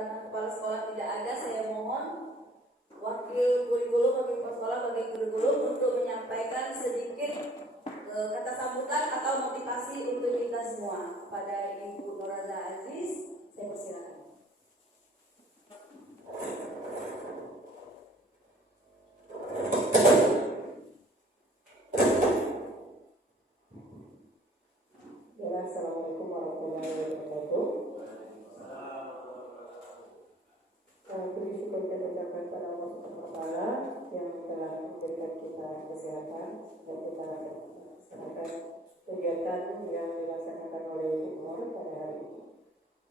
karena kepala sekolah tidak ada, saya mohon wakil kurikulum, wakil kepala sekolah, wakil kurikulum untuk menyampaikan sedikit kata sambutan atau motivasi untuk kita semua. Pada Ibu Nuraza Aziz, saya persilakan. Assalamualaikum warahmatullahi wabarakatuh. Puji syukur kita ucapkan pada Allah Subhanahu wa Ta'ala yang telah memberikan kita kesehatan dan kita laksanakan kegiatan yang dilaksanakan oleh Umar pada hari ini.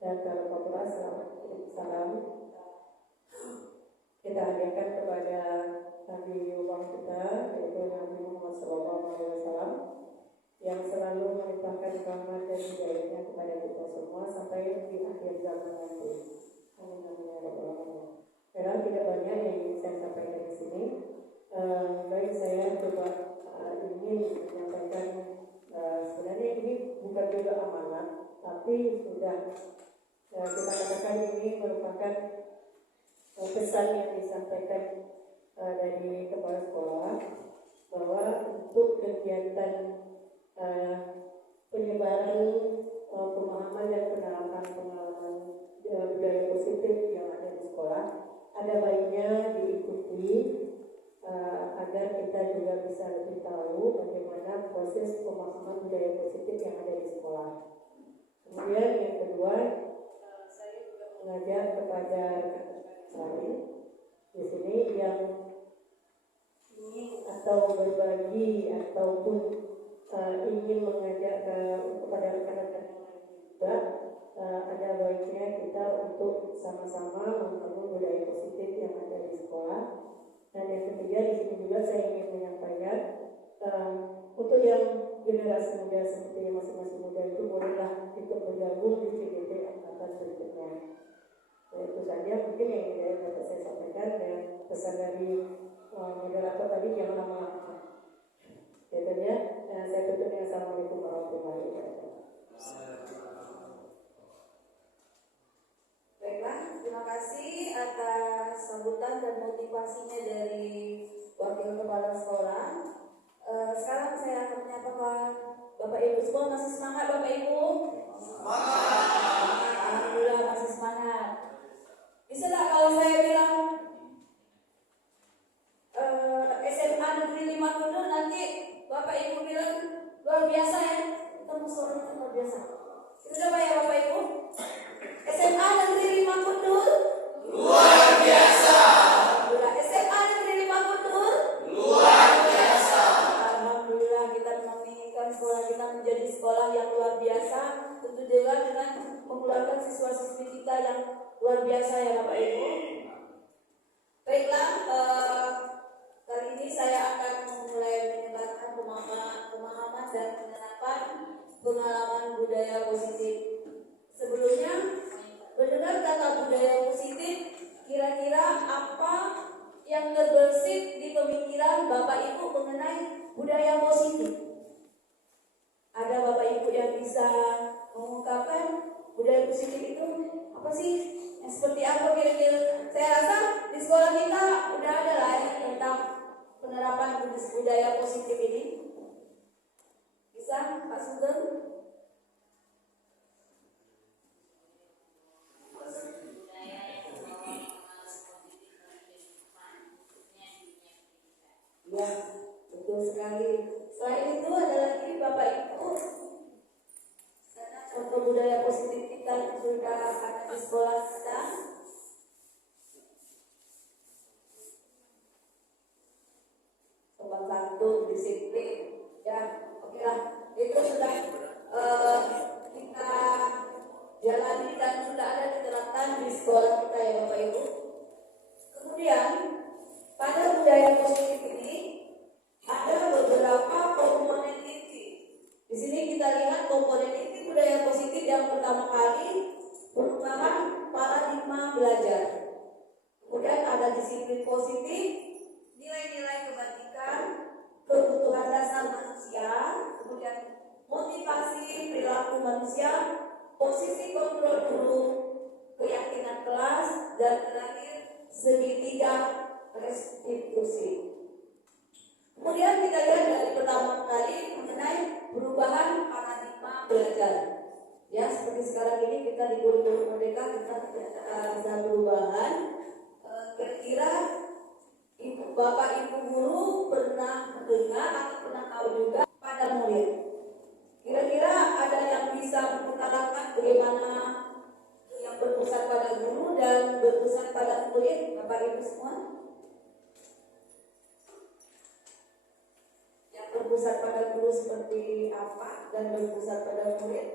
Dan alhamdulillah salam kita hadiahkan kepada Nabi Allah kita, yaitu Nabi Muhammad SAW, yang selalu melimpahkan rahmat dan hidayahnya kepada kita semua sampai di akhir zaman nanti. Amin amin ya rabbal alamin. Karena tidak banyak yang ingin saya sampaikan di sini. Baik, saya coba ingin menyampaikan sebenarnya ini bukan juga amanat, tapi sudah kita katakan ini merupakan pesan yang disampaikan dari kepala sekolah bahwa untuk kegiatan penyebaran pemahaman dan penerapan pengalaman budaya positif yang ada di sekolah, ada baiknya diikuti agar kita juga bisa lebih tahu bagaimana proses pemahaman budaya positif yang ada di sekolah. Kemudian yang kedua, saya juga mengajak kepada rekan-rekan di sini yang ingin atau berbagi ataupun ingin mengajak kepada rekan-rekan juga, ada baiknya kita untuk sama-sama membangun budaya positif yang ada di sekolah. Dan yang ketiga, di sini juga saya ingin menyampaikan untuk yang generasi muda seperti yang masing-masing muda itu bolehlah ikut bergabung di CGT angkatan berikutnya. Itu saja mungkin yang ingin dapat saya sampaikan, dan pesan dari moderator tadi jangan lama-lama. Jadinya saya tutup dengan Assalamualaikum warahmatullahi wabarakatuh. Baiklah, terima kasih atas sambutan dan motivasinya dari wakil kepala sekolah. Sekarang saya akan menyapa Bapak Ibu semua. Masih semangat Bapak Ibu? Semangat. Alhamdulillah masih semangat. Bisa tak kalau saya bilang SMA Negeri 5 Kudus, nanti Bapak Ibu bilang luar biasa ya? Kita suaranya luar biasa. Itu apa ya Bapak Ibu? SMA Negeri 5 Kudus luar biasa. SMA Negeri 5 Kudus luar biasa. Alhamdulillah kita menginginkan sekolah kita menjadi sekolah yang luar biasa. Tentu juga dengan mengeluarkan siswa-siswi kita yang luar biasa ya Bapak Ibu. Baiklah, kali ini saya akan mulai menyebarkan pemahaman dan penerapan pengalaman budaya positif. Sebelumnya, mendengar kata budaya positif, kira-kira apa yang terbersit di pemikiran Bapak Ibu mengenai budaya positif? Ada Bapak Ibu yang bisa mengungkapkan budaya positif itu apa sih? Yang seperti apa kira-kira? Saya rasa di sekolah kita udah ada lah ya tentang penerapan budaya positif ini. Bisa Pak Sugeng? Ya, betul sekali. Selain itu ada lagi Bapak Ibu, contoh budaya positif kita yang sudah ada di sekolah kita. Sopan santun, disiplin, ya, oke lah. Itu sudah kita jalani dan sudah ada diterapkan di sekolah kita ya Bapak Ibu. Kemudian pada budaya positif ini ada beberapa komponen inti. Di sini kita lihat komponen inti budaya positif yang pertama kali merupakan paradigma belajar. Kemudian ada disiplin positif, nilai-nilai kebajikan, kebutuhan dasar manusia, kemudian motivasi perilaku manusia, posisi kontrol guru, keyakinan kelas, dan terakhir segitiga restitusi. Kemudian kita lihat dari pertama kali mengenai perubahan paradigma belajar. Ya, seperti sekarang ini kita di kurikulum merdeka kita ada perubahan. Kira-kira Bapak Ibu guru pernah mendengar atau pernah tahu juga pada murid. Kira-kira ada yang bisa mengutarakan bagaimana yang berpusat pada guru dan berpusat pada murid, Bapak Ibu semua? Yang berpusat pada guru seperti apa dan berpusat pada murid?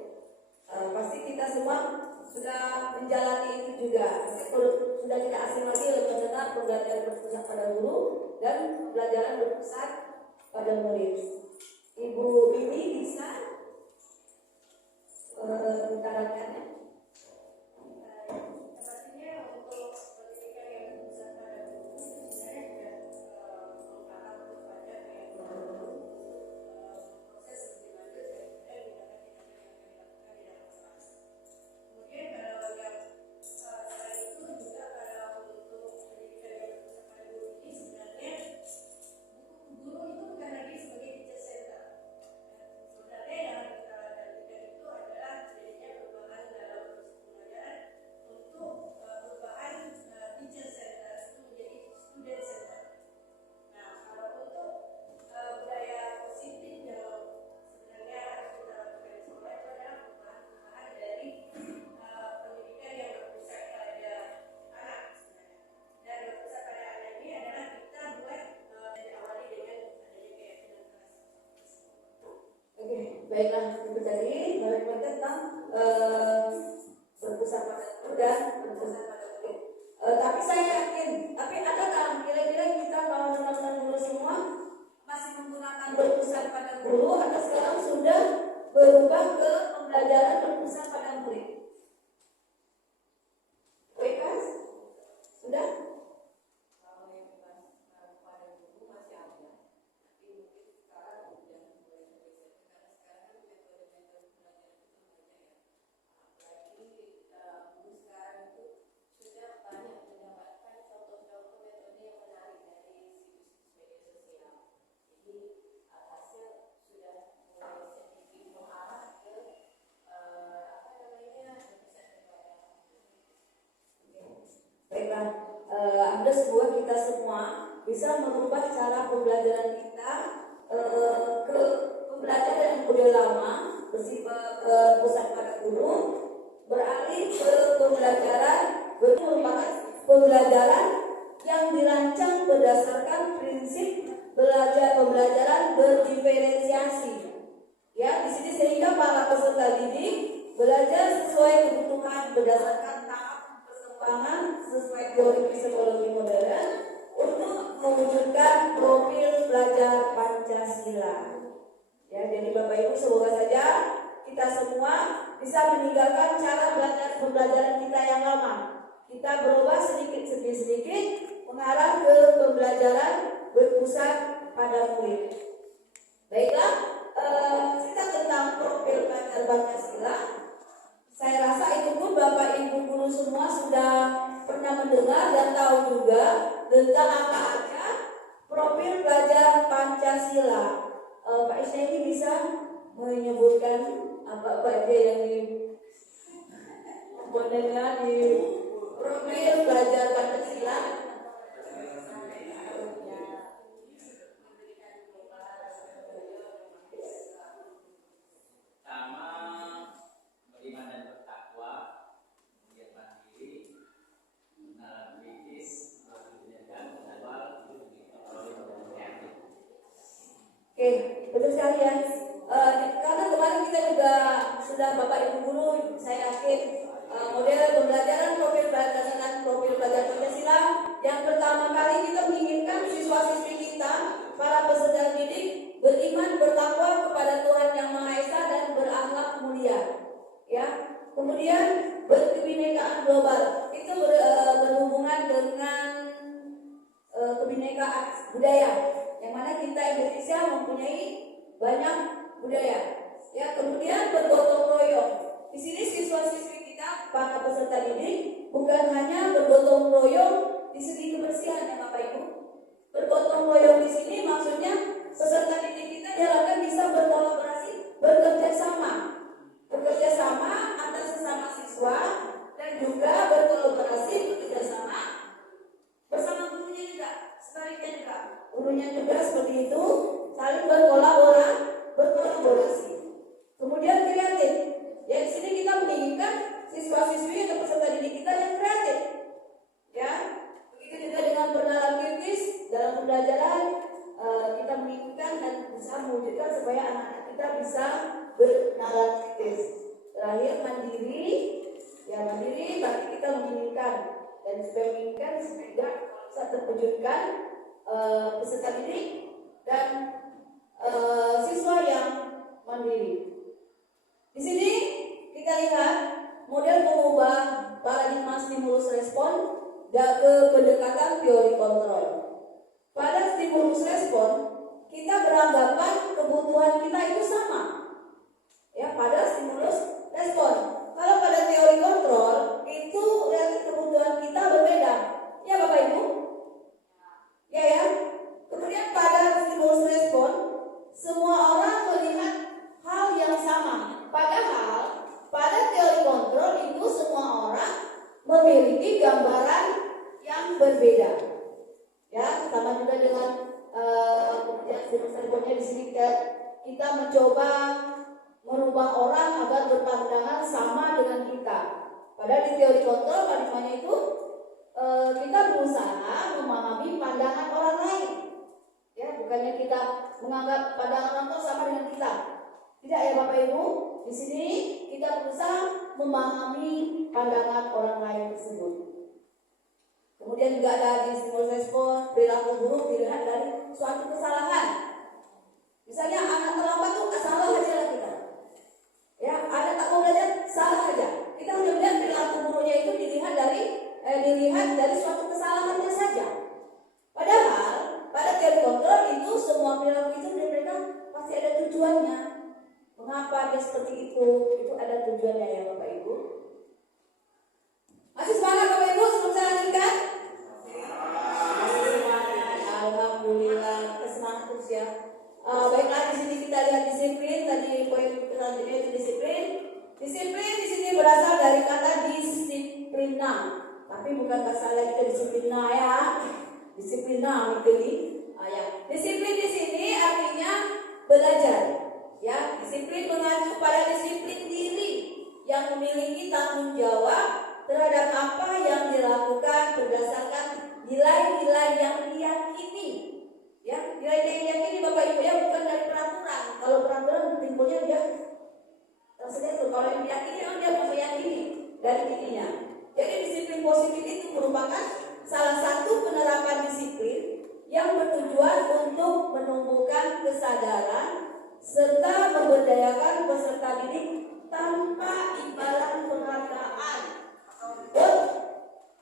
Pasti kita semua sudah menjalani itu juga. Sudah tidak asing lagi mendengar pembelajaran berpusat pada guru dan pembelajaran berpusat pada murid. Ibu Bibi bisa mengutarakannya? Sepertinya untuk pendidikan yang berpusat pada guru sebenarnya juga merupakan kepada proses lebih lanjut dan kemudian tindakan-tindakan yang dilakukan di dalam kelas. Kemudian kalau yang selain itu juga kalau untuk pendidikan yang berpusat pada guru ini sebenarnya guru itu bukan lagi sebagai teacher center. Sebenarnya yang kita itu adalah terjadinya perubahan dalam proses pembelajaran untuk perubahan teacher center itu menjadi student center. Nah, kalau untuk budaya positif yang sebenarnya harus kita lakukan di sekolah itu adalah perubahan dari pendidikan yang berpusat pada anak sebenarnya. Dan berpusat pada anak ini adalah kita buat diawali dengan adanya keyakinan kelas. Oke, baiklah itu tadi bagaimana tentang berpusat pada guru dan berpusat pada murid. Tapi saya yakin, tapi adakah kira-kira kita kalau teman-teman guru semua masih menggunakan berpusat pada guru atau sekarang sudah berubah ke pembelajaran berpusat pada murid? Bebas? Sudah? Kalau yang pada guru masih ada, tapi mungkin sekarang udah mulai bergeser karena sekarang kan metode-metode pembelajaran itu banyak ya. Apalagi guru sekarang itu sudah banyak mendapatkan contoh-contoh metode yang menarik dari situs-situs media sosial. Jadi hasil sudah mulai sedikit mengarah ke berpusat kepada Baiklah, Anda semua kita semua bisa merubah cara pembelajaran kita ke pembelajaran yang udah lama bersifat pusat pada guru beralih ke pembelajaran merupakan pembelajaran yang dirancang berdasarkan prinsip pembelajaran berdiferensiasi. Ya, di sini sehingga para peserta didik belajar sesuai kebutuhan berdasarkan tahap perkembangan sesuai teori psikologi modern untuk mewujudkan profil pelajar Pancasila. Ya, jadi Bapak Ibu semoga saja kita semua bisa meninggalkan cara pembelajaran kita yang lama. Kita berubah sedikit mengarah ke pembelajaran berpusat pada murid. Baiklah, cerita tentang profil pelajar Pancasila. Saya rasa itu pun Bapak Ibu guru semua sudah pernah mendengar dan tahu juga tentang apa aja profil pelajar Pancasila. Pak Isneni bisa menyebutkan apa aja yang mendengar di profil pelajar Pancasila? Oke, betul sekali ya. Karena kemarin kita juga sudah Bapak Ibu guru, saya yakin model pembelajaran profil pelajar Pancasila yang pertama kali kita menginginkan siswa-siswi kita, para peserta didik beriman bertakwa kepada Tuhan Yang Maha Esa dan berakhlak mulia. Ya, kemudian berkebinekaan global itu berhubungan dengan kebinekaan budaya, yang mana kita Indonesia mempunyai banyak budaya. Ya, kemudian bergotong royong. Di sini siswa-siswi kita, para peserta didik bukan hanya bergotong royong di segi kebersihan ya Bapak Ibu. Bergotong royong di sini maksudnya peserta didik kita diharapkan bisa berkolaborasi, bekerja sama antar sesama siswa dan juga berkolaborasi bekerja sama bersama gurunya juga, sebaliknya juga gurunya juga seperti itu, saling berkolaborasi. Kemudian kreatif. Ya di sini kita menginginkan siswa-siswi atau peserta didik kita yang kreatif. Ya, begitu juga dengan bernalar kritis dalam pembelajaran, kita menginginkan dan bisa mewujudkan supaya anak-anak kita bisa bernalar kritis. Terakhir mandiri, ya mandiri bagi kita menginginkan dan supaya menginginkan supaya bisa terwujudkan peserta didik dan siswa yang mandiri. Di sini kita lihat model pengubah paradigma stimulus respon dan ke pendekatan teori kontrol. Pada stimulus respon, kita beranggapan kebutuhan kita itu sama. Ya, pada stimulus respon. Kalau pada teori kontrol, itu relatif kebutuhan kita berbeda. Ya Bapak Ibu? Ya. Kemudian pada stimulus respon, semua orang melihat hal yang sama. Padahal pada teori kontrol itu semua orang memiliki gambaran yang berbeda. Ya, sama juga dengan responnya di sini kita mencoba merubah orang agar berpandangan sama dengan kita. Padahal di teori kontrol paradigmanya itu kita berusaha memahami pandangan orang lain. Ya, bukannya kita menganggap pandangan orang lain sama dengan kita. Tidak ya Bapak Ibu. Di sini kita berusaha memahami pandangan orang lain tersebut. Kemudian juga ada di stimulus respon, perilaku buruk dilihat dari suatu kesalahan. Misalnya anak terlambat tuh salah aja lah kita. Ya, ada tak mau belajar salah aja. Kita udah melihat perilaku buruknya itu dilihat dari suatu kesalahannya saja. Padahal pada teori kontrol itu semua perilaku itu mereka pasti ada tujuannya. Mengapa dia seperti itu ada tujuannya ya Bapak Ibu. Masih semangat Bapak Ibu sebelum saya lanjutkan? Masih semangat. Alhamdulillah, semangat terus ya. Baiklah, di sini kita lihat disiplin. Tadi poin selanjutnya itu disiplin. Disiplin di sini berasal dari kata disiplina, tapi bukan bahasa lagi ke disiplina ya. Disiplina mikeli. Ya. Disiplin di sini artinya belajar. Ya, disiplin mengacu pada disiplin diri yang memiliki tanggung jawab terhadap apa yang dilakukan berdasarkan nilai-nilai yang diyakini. Ya, nilai yang diyakini Bapak Ibu ya, bukan dari peraturan. Kalau peraturan timbulnya dia tersedia tuh. Kalau yang diyakini dia meyakini dari dirinya. Jadi disiplin positif itu merupakan salah satu penerapan disiplin yang bertujuan untuk menumbuhkan kesadaran serta memberdayakan peserta didik tanpa imbalan penghargaan ataupun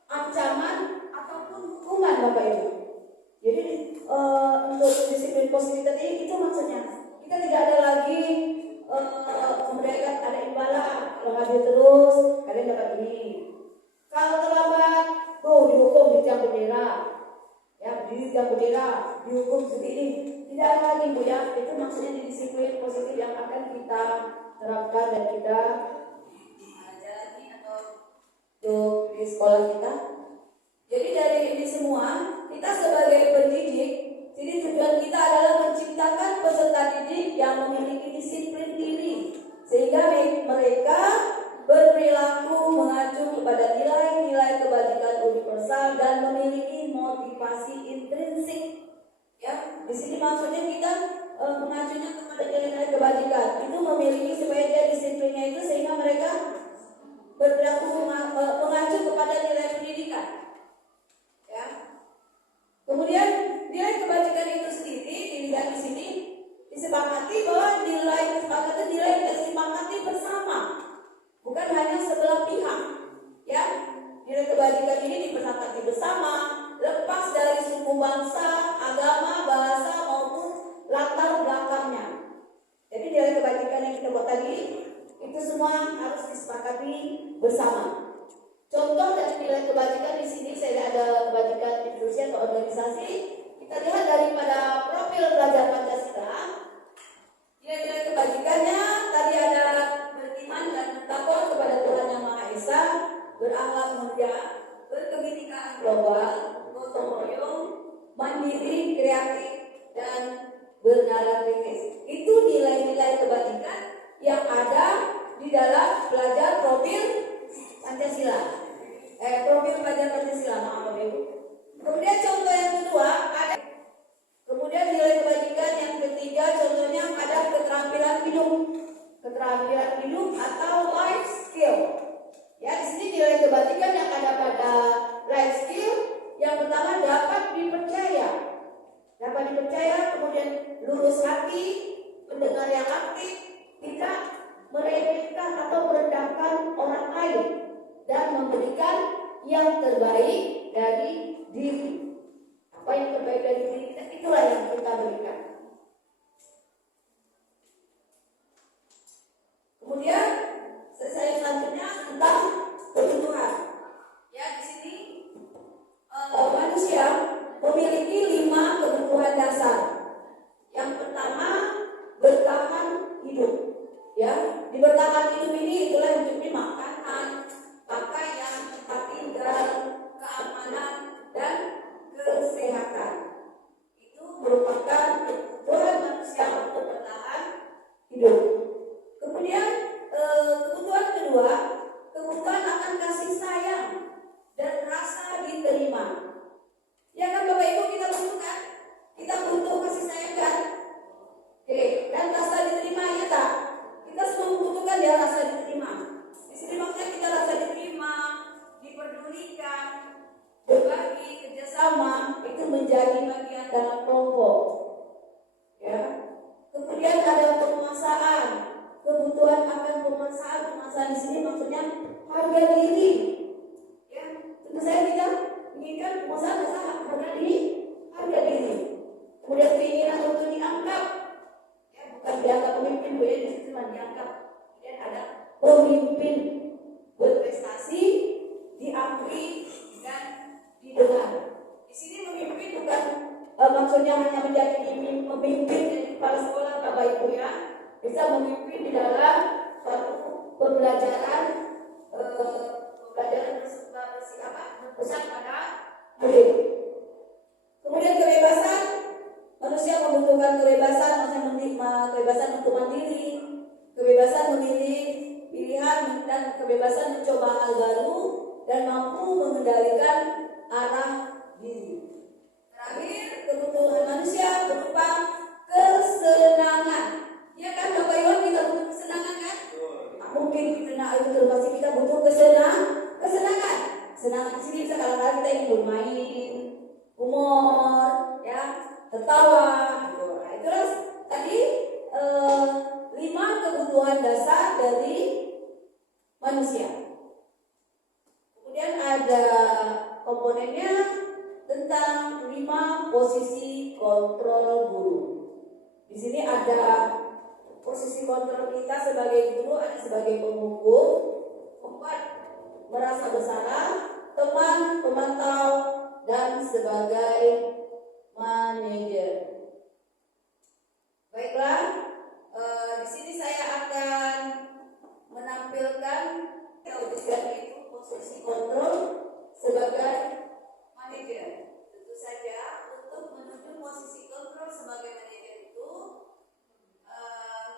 ancaman ataupun hukuman Bapak Ibu. Jadi untuk disiplin positif tadi itu maksudnya kita tidak ada lagi memberdayakan ada imbalan, mengambil terus kalian dapat ini. Kalau terlambat, dihukum di tiang bendera. Ya, di tiang bendera dihukum seperti ini. Tidak ada lagi Bu ya, itu maksudnya di disiplin positif yang akan kita terapkan dan kita jalani atau di sekolah kita. Jadi dari ini semua, kita sebagai pendidik, jadi tujuan kita adalah menciptakan peserta didik yang memiliki disiplin diri, sehingga mereka berperilaku mengacu kepada nilai-nilai kebajikan universal dan memiliki motivasi intrinsik. Ya, di sini maksudnya kita mengacunya kepada nilai-nilai kebajikan. Itu memiliki supaya dia disiplinnya itu sehingga mereka berperilaku mengacu kepada nilai pendidikan. Ya. Kemudian nilai kebajikan itu sendiri dilihat di sini disepakati bahwa nilai kesepakatan nilai yang disepakati bersama, bukan hanya sebelah pihak. Ya, nilai kebajikan ini disepakati bersama, lepas dari suku bangsa, agama, bahasa maupun latar belakangnya. Jadi nilai kebajikan yang kita buat tadi itu semua harus disepakati bersama. Contoh dari organisasi, kita lihat daripada profil pelajar Pancasila, nilai-nilai kebajikannya tadi ada beriman dan bertakwa kepada Tuhan Yang Maha Esa, berakhlak mulia, berkebinekaan global, gotong royong, mandiri, kreatif, dan bernarasitis. Itu nilai-nilai kebajikan yang ada di dalam pelajar profil Pancasila. Profil pelajar Pancasila, maaf Bapak Ibu. Kemudian contoh yang kedua ada. Kemudian nilai kebajikan yang ketiga contohnya ada keterampilan hidup. Keterampilan hidup atau life skill. Ya, di sini nilai kebajikan yang ada pada life skill yang pertama dapat dipercaya. Dapat dipercaya, kemudian lurus hati, pendengar yang aktif, tidak meremehkan atau merendahkan orang lain, dan memberikan yang terbaik dari diri. Apa yang terbaik dari diri kita, itulah yang kita berikan. Kemudian saya selanjutnya tentang kebutuhan. Ya, di sini manusia memiliki 5 kebutuhan dasar. Yang pertama, bertahan hidup. Ya, di bertahan hidup ini itulah yang mencukupi makanan, pakaian, tempat tinggal, keamanan, dan kesehatan. Itu merupakan kebutuhan manusia untuk bertahan hidup. Kemudian kebutuhan kedua, kebutuhan akan kasih sayang dan rasa diterima. Ya kan Bapak Ibu, kita butuhkan, kita butuh kasih sayang kan? Oke, dan rasa diterima ya tak? Kita semua membutuhkan ya rasa diterima. Di sini maksudnya kita rasa diterima, diperdulikan, berbagi, kerjasama, itu menjadi bagian dalam kelompok. Ya. Kemudian ada penguasaan, kebutuhan akan penguasaan. Penguasaan di sini maksudnya harga diri. Ya, tentu saja kita menginginkan penguasaan harga diri, harga diri. Kemudian keinginan untuk dianggap. Bukan dianggap pemimpin, Bu ya, di situ cuma dianggap. Kemudian ada pemimpin berprestasi, diakui dan didengar. Di sini memimpin bukan maksudnya hanya menjadi pemimpin jadi kepala sekolah, Bapak Ibu ya. Bisa memimpin di dalam suatu pembelajaran, pembelajaran berpusat pada murid. Kemudian kebebasan. Manusia membutuhkan kebebasan, kebebasan untuk mandiri, kebebasan memilih pilihan, dan kebebasan mencoba hal baru, dan mampu mengendalikan arah diri. Terakhir, kebutuhan manusia berupa kesenangan. Ya kan Bapak Ibu, kita butuh kesenangan kan? Mungkin kita pasti kita butuh kesenangan. Kesenangan di sini bisa kadang-kadang kita ingin bermain, humor, ya, tertawa. Nah, itulah tadi 5 kebutuhan dasar dari manusia. Kemudian ada komponennya tentang 5 posisi kontrol guru. Di sini ada posisi kontrol kita sebagai guru, ada sebagai penghukum, 4 merasa bersalah, teman, pemantau, dan sebagai manajer. Baiklah, di sini saya akan menampilkan itu posisi kontrol sebagai manajer. Tentu saja untuk menuju posisi kontrol sebagai manajer itu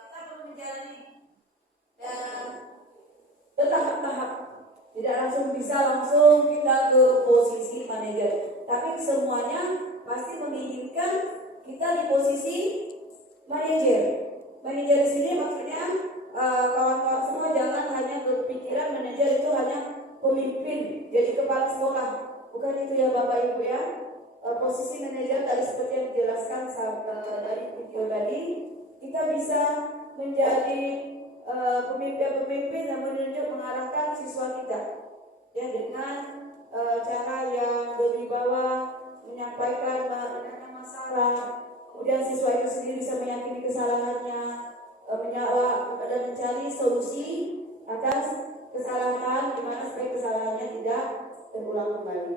kita perlu menjalani dan bertahap-tahap. Tidak langsung kita ke posisi manajer, tapi semuanya pasti menginginkan kita di posisi manajer. Manajer di sini maksudnya kawan-kawan semua jangan hanya berpikiran manajer itu hanya pemimpin, jadi kepala sekolah. Bukan itu ya Bapak Ibu ya. Posisi manajer tadi seperti yang dijelaskan dari video tadi, kita bisa menjadi pemimpin yang menunjuk mengarahkan siswa kita ya dengan cara yang berwibawa, menyampaikan menanyakan masalah, kemudian siswa itu sendiri bisa meyakini kesalahannya, menjawab dan mencari solusi atas kesalahan, di mana supaya kesalahannya tidak terulang kembali.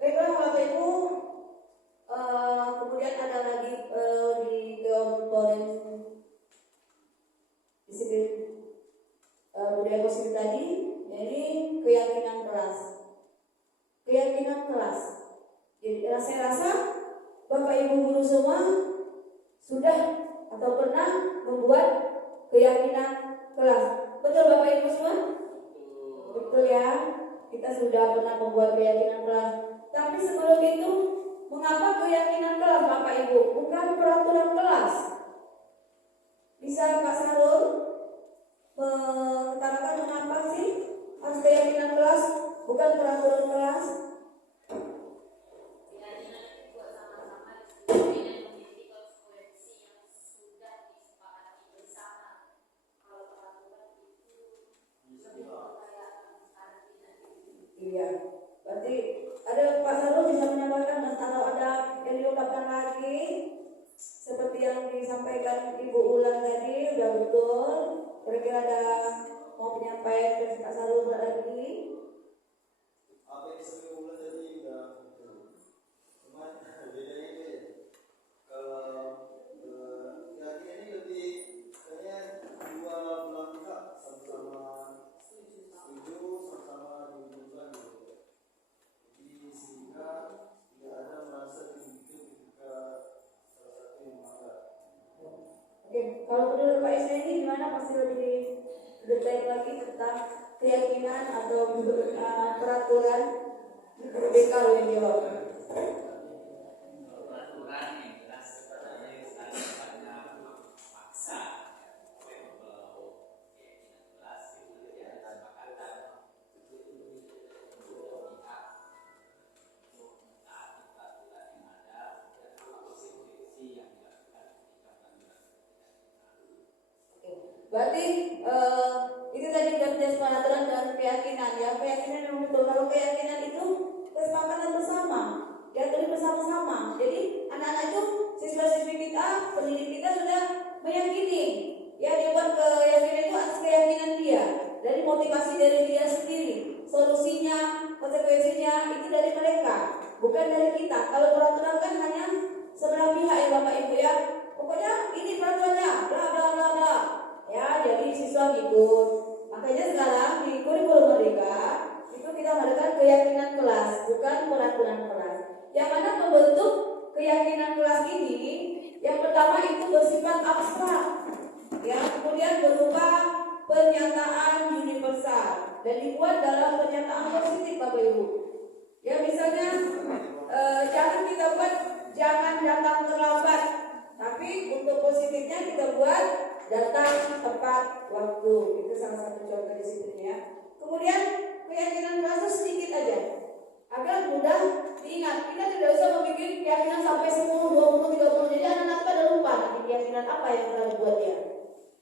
Baiklah kelas. Keyakinan kelas. Jadi saya rasa Bapak Ibu guru semua sudah atau pernah membuat keyakinan kelas. Betul Bapak Ibu semua? Betul ya. Kita sudah pernah membuat keyakinan kelas. Tapi sebelum itu, mengapa keyakinan kelas Bapak Ibu? Bukan peraturan kelas. Bisa Pak Sarul mengatakan mengapa sih harus keyakinan kelas, bukan peraturan kelas? Keyakinan itu buat sama-sama disetujui dan memiliki konsekuensi yang sudah disepakati bersama. Kalau peraturan itu lebih kayak keyakinan. Iya. Berarti ada Pak Sarul bisa menambahkan atau ada yang diungkapkan lagi seperti yang disampaikan Ibu Ulan tadi, sudah betul. Kira-kira ada mau penyampaian dari Pak Sarul lagi? Apa yang disebut ulang tadi udah betul. Cuman bedanya itu ya. Kalau keyakinan ini lebih kayaknya dua belah pihak sama-sama setuju, sama-sama diuntungkan gitu. Jadi sehingga tidak ada merasa dirugikan ketika salah satu yang melanggar. Oke, kalau menurut Pak Isna ini gimana? Pasti lebih detail lagi tentang keyakinan atau peraturan. Lebih kalau yang jawab. Peraturan yang jelas sebenarnya sifatnya memaksa keyakinan kelas itu tidak ada kesepakatan pihak untuk mentaati peraturan yang ada dan konsekuensi yang dilakukan ketika pelanggaran keyakinan. Oke, berarti itu tadi sudah menjadi peraturan dan keyakinan ya. Keyakinan yang betul. Kalau keyakinan itu kesepakatan bersama, diatur bersama-sama. Jadi anak-anak itu, siswa-siswi kita, pendidik kita sudah meyakini. Ya, dia buat keyakinan itu atas keyakinan dia, dari motivasi dari dia sendiri. Solusinya, konsekuensinya itu dari mereka, bukan dari kita. Kalau peraturan kan hanya sebelah pihak ya Bapak Ibu ya. Pokoknya ini peraturannya, bla bla bla bla. Ya, jadi siswa ikut. Makanya sekarang di kurikulum Merdeka itu kita mengadakan keyakinan kelas, bukan peraturan kelas. Yang mana membentuk keyakinan kelas ini, yang pertama itu bersifat abstrak, ya, kemudian berupa pernyataan universal dan dibuat dalam pernyataan positif Bapak Ibu. Ya, misalnya jangan kita buat jangan datang terlambat, tapi untuk positifnya kita buat datang tepat waktu. Itu salah satu contoh disiplinnya. Kemudian keyakinan kelas itu sedikit aja agar mudah diingat. Kita tidak usah membuat keyakinan sampai 10, 20, 30. Jadi anak-anak pada lupa nanti keyakinan apa yang telah dibuat dia.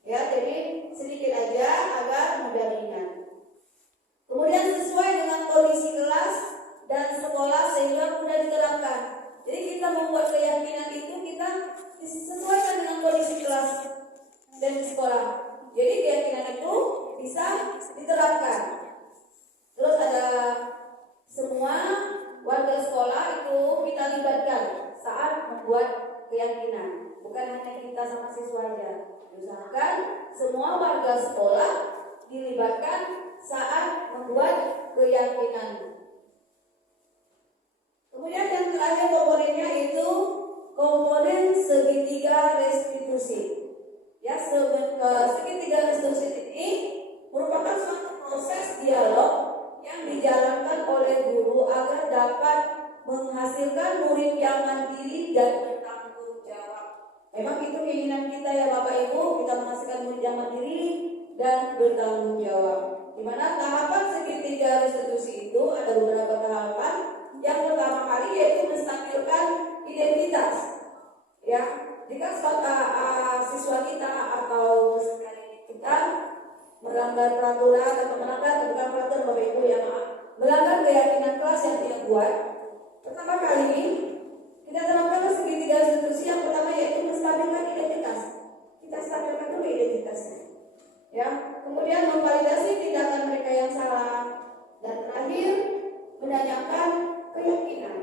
Ya, jadi sedikit aja agar mudah diingat. Kemudian sesuai dengan kondisi kelas dan sekolah sehingga mudah diterapkan. Jadi kita membuat keyakinan itu kita sesuaikan dengan kondisi kelas dan sekolah. Jadi keyakinan itu bisa diterapkan. Terus ada semua warga sekolah itu kita libatkan saat membuat keyakinan. Bukan hanya kita sama siswa aja. Usahakan semua warga sekolah dilibatkan saat membuat keyakinan. Kemudian yang terakhir komponennya itu komponen segitiga restitusi. Ya, segitiga restitusi ini merupakan suatu proses dialog yang dijalankan oleh guru agar dapat menghasilkan murid yang mandiri dan bertanggung jawab. Memang itu keinginan kita ya Bapak Ibu, kita menghasilkan murid yang mandiri dan bertanggung jawab. Di mana tahapan segitiga restitusi itu ada beberapa tahapan. Yang pertama kali yaitu menstabilkan identitas. Ya, jika siswa kita atau kita melanggar peraturan atau bukan peraturan Bapak Ibu ya maaf, melanggar keyakinan kelas yang dia buat, pertama kali kita terapkan segitiga restitusi. Yang pertama yaitu menstabilkan identitas. Kita stabilkan dulu identitasnya. Ya, kemudian memvalidasi tindakan mereka yang salah dan terakhir menanyakan keyakinan.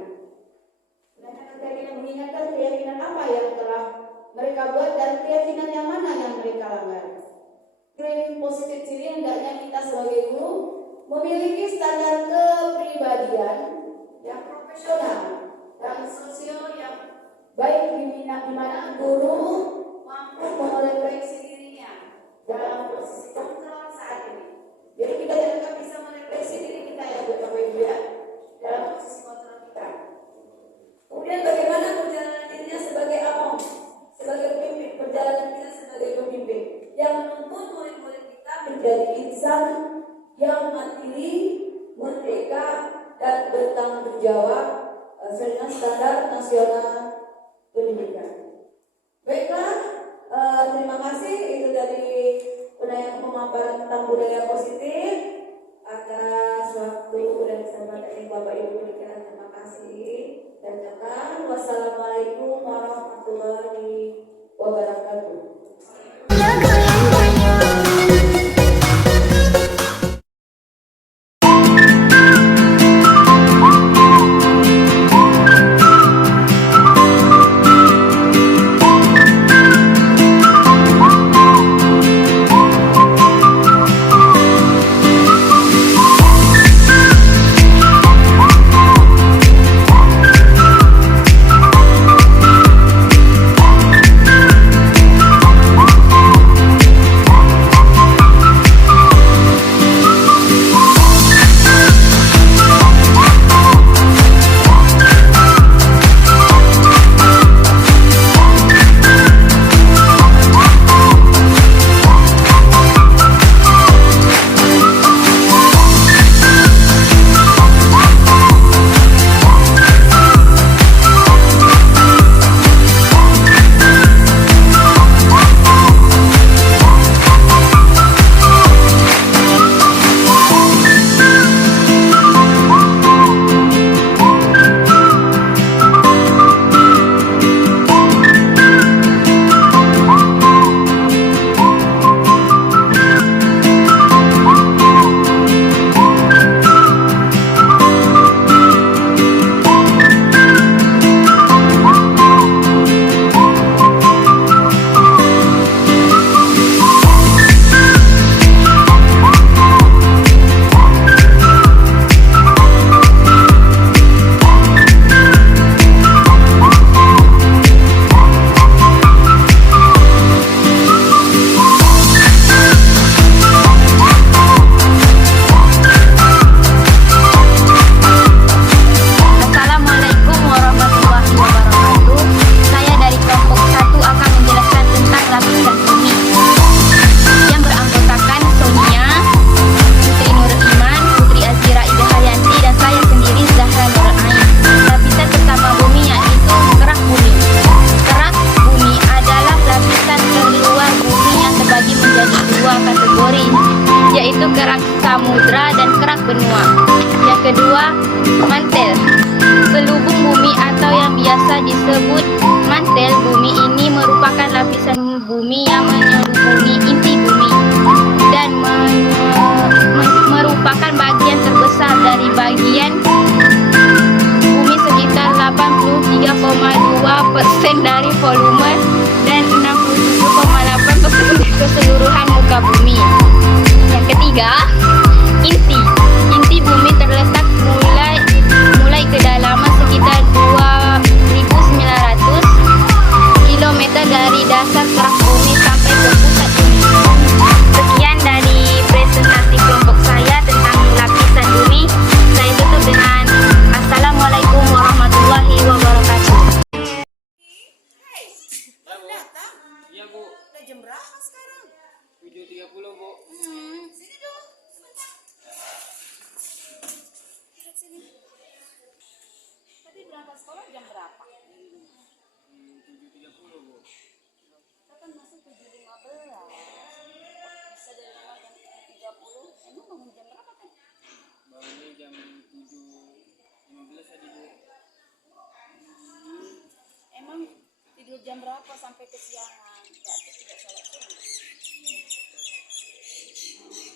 Menanyakan keyakinan, mengingatkan keyakinan apa yang telah mereka buat dan keyakinan yang mana yang mereka langgar. Klaim positif ciri hendaknya kita sebagai guru memiliki standar kepribadian yang profesional dan sosio yang baik di mana guru mampu merefleksi dirinya dalam posisi kontrol saat ini. Jadi kita juga bisa merefleksi diri kita ya Bapak Ibu ya dalam posisi kontrol kita. Kemudian bagaimana perjalanan dirinya sebagai among, sebagai pemimpin, perjalanan kita sebagai pemimpin yang menuntut murid-murid kita menjadi insan yang mandiri, merdeka, dan bertanggung jawab dengan standar nasional pendidikan. Baiklah, terima kasih itu dari pemaparan tentang budaya positif atas waktu dan kesempatan yang Bapak Ibu berikan. Terima kasih dan nyatakan wassalamualaikum warahmatullahi wabarakatuh. kerak samudra dan kerak benua. Yang kedua, mantel. Selubung bumi atau yang biasa disebut mantel bumi ini merupakan lapisan bumi yang menyelubungi inti bumi dan merupakan bagian terbesar dari bagian bumi sekitar 83,2% dari volume dan 67,8% dari keseluruhan muka bumi. Yang ketiga, inti. Inti bumi terletak mulai kedalaman sekitar 2.900 km dari dasar kerak bumi sampai ke pusat bumi. Sekian dari presentasi kelompok saya tentang lapisan bumi. Saya tutup dengan Assalamualaikum warahmatullahi wabarakatuh. Iya Bu, Udah jam berapa sekarang? 7.30 Bu. Sini dong, sebentar. Lihat sini. Tadi berangkat sekolah jam berapa? 7.30 Bu. Kita kan masuk 7.15. Bisa dari rumah jam 7.30. Emang bangun jam berapa kan? Bangunnya jam 7.15 tadi Bu. Emang tidur jam berapa sampai kesiangan? Berarti tidak sholat subuh.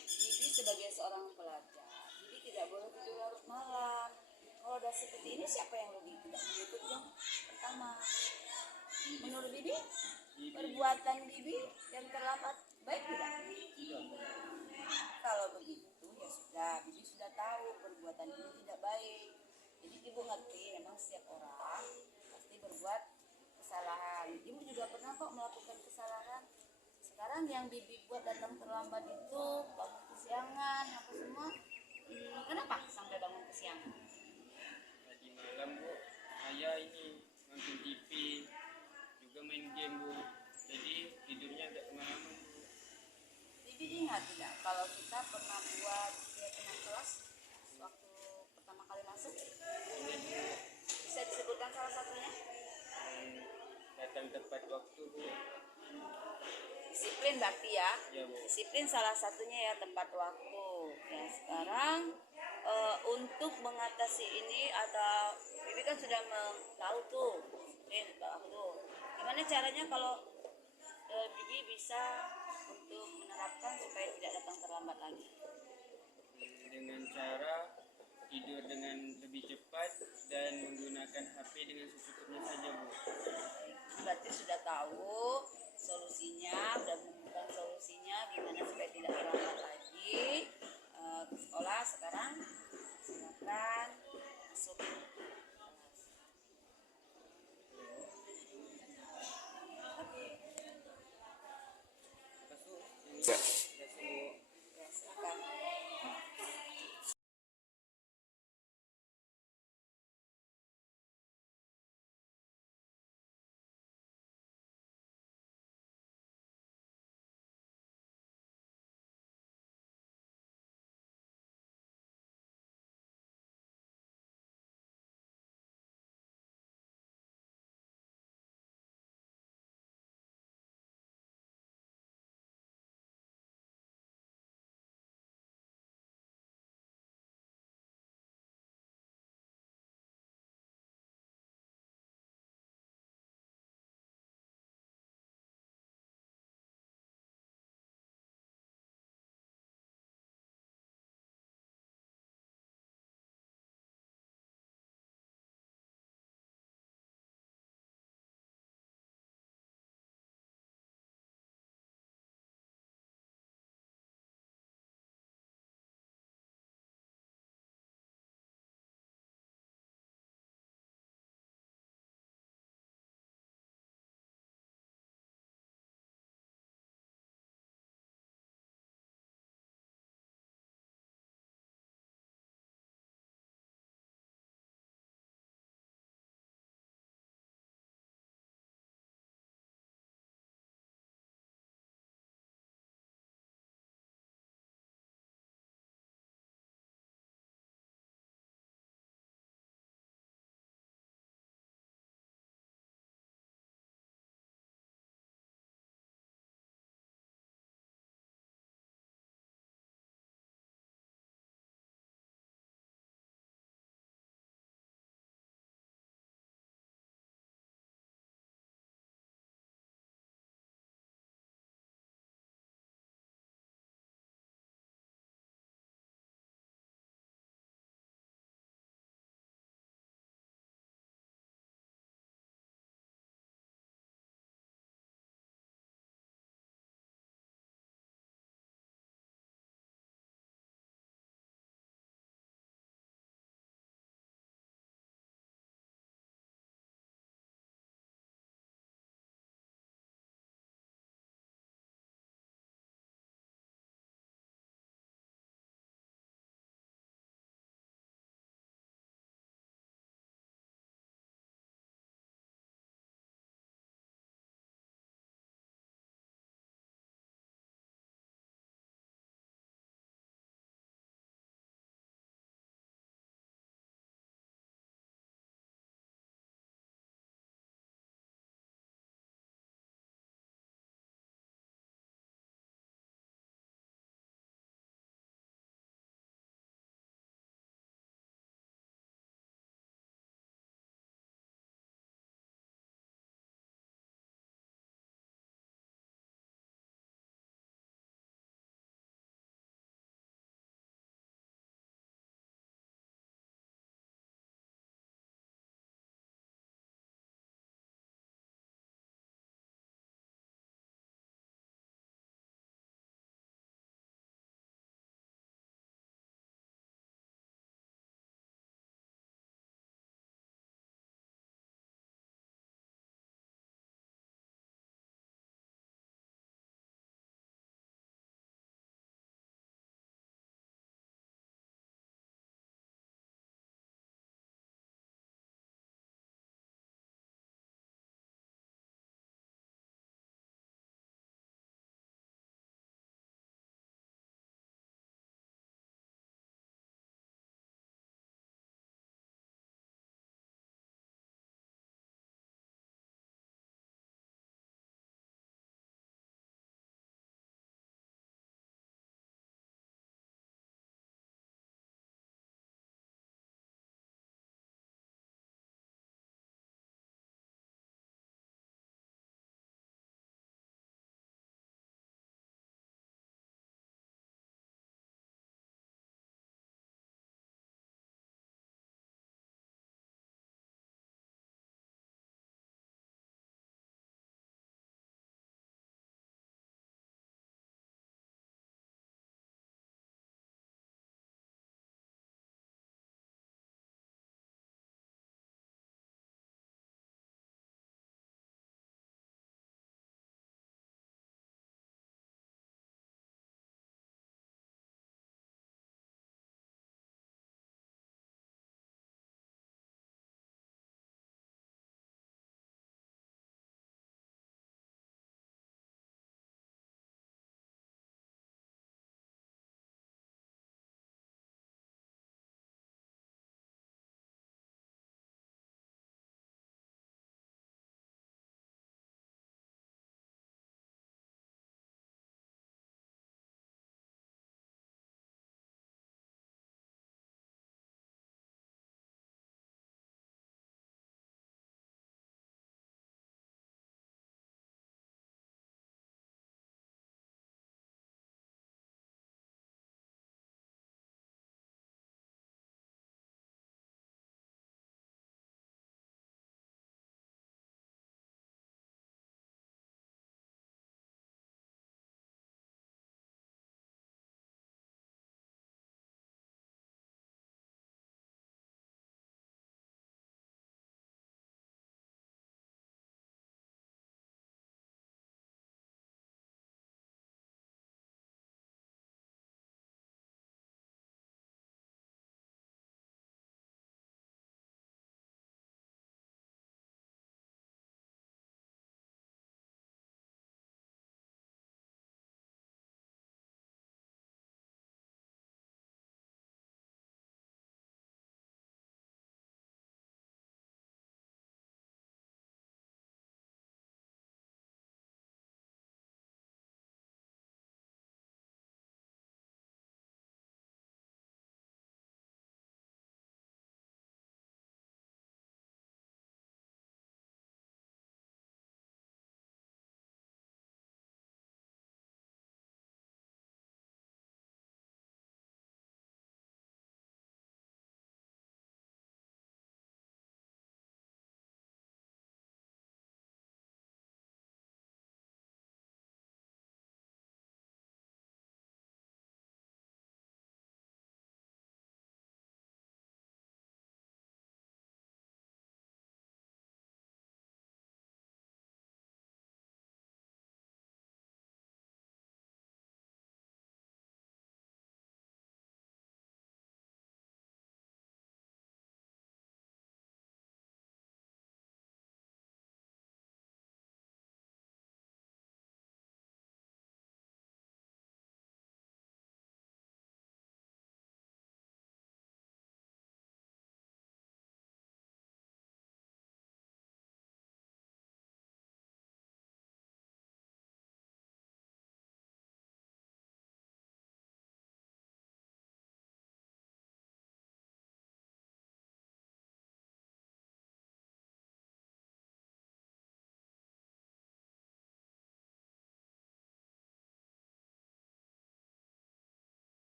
Bibi sebagai seorang pelajar, Bibi tidak boleh tidur larut malam. Kalau udah seperti ini siapa yang lebih tidak mengikut yang pertama? Menurut Bibi, perbuatan Bibi yang terlambat baik tidak? Tidak Bu. Kalau begitu ya sudah, Bibi sudah tahu perbuatan ini tidak baik. Jadi ibu ngerti memang setiap orang pasti berbuat kesalahan. Ibu juga pernah kok melakukan kesalahan. Sekarang yang Bibi buat datang terlambat itu, bangun kesiangan, apa semua. Kenapa sampai bangun kesiangan? Tadi malam Bu, saya ini nonton TV, juga main game Bu. Jadi tidurnya agak kemalaman Bu. Bibi ingat tidak kalau kita pernah buat kegiatan kelas waktu pertama kali masuk? Bisa disebutkan salah satunya? Datang tepat waktu Bu. Disiplin berarti ya? Ya Bu. Disiplin salah satunya ya, tepat waktu. Ya sekarang untuk mengatasi ini ada Bibi kan sudah tahu tuh disiplin waktu. Gimana caranya kalau Bibi bisa untuk menerapkan supaya tidak datang terlambat lagi? Dengan cara tidur dengan lebih cepat dan menggunakan HP dengan secukupnya saja Bu. Berarti sudah tahu solusinya, sudah menemukan solusinya gimana supaya tidak terlambat lagi ke sekolah. Sekarang silakan masuk.